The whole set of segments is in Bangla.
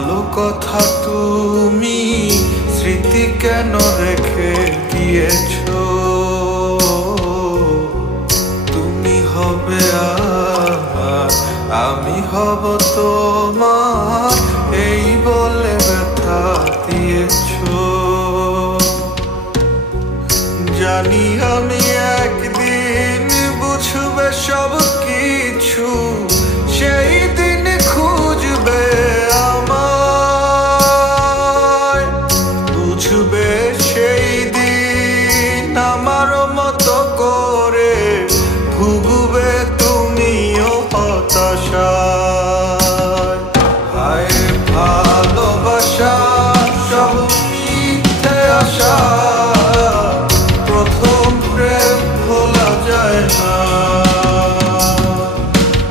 ভালো কথা তুমি স্মৃতি কেন রেখে গিয়েছো? তুমি হবে আমার, আমি হব তোমার, এই বলে ব্যথা দিয়েছো। জানি আমি একদিন বুঝবে সব কিছু, সেই দিন খুঁজবে আমায়, বুঝবে সেই দিন আমার মতো করে, ভুগবে তুমিও হতাশায়। হায় ভালোবাসা সব মিথ্যে আশা, প্রথম প্রেম ভোলা যায় না,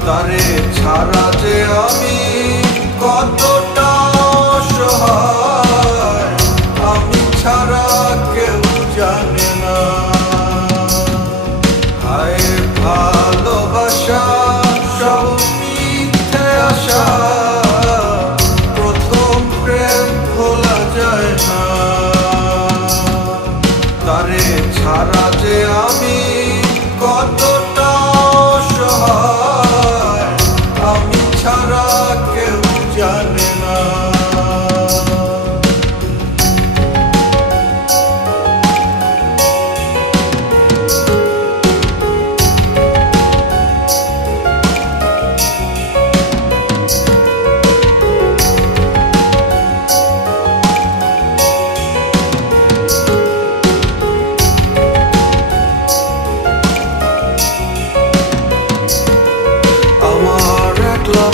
তারে ছাড়া যে আমি কতটা অসহায়, আমি ছাড়া কেউ জানে না। হায় ভালোবাসা সব মিথ্যে আশা, প্রথম প্রেম ভোলা যায় না, তারে ছাড়া যে আমি কতটা অসহায়, আমি ছাড়া কেউ জানে না।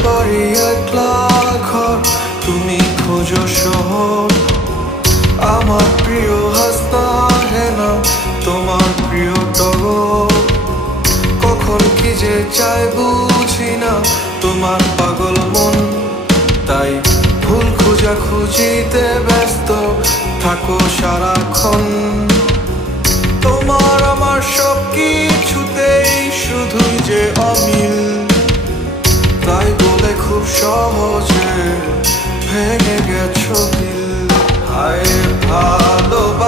বাড়ি একলা ঘর, তুমি খোঁজো শহর, আমার প্রিয় হাসনা হেনা, তোমার প্রিয় টগর। কখন কি যে চাই বুঝি না তোমার পাগল মন, তাই ভুল খোঁজা খুঁজিতে ব্যস্ত থাকো সারাক্ষণ। তোমার আমার সব কিছুতেই শুধুই যে অমিল, তাই বলে খুব সহজে ভেঙে গেছো দিল। হায় ভালোবাসা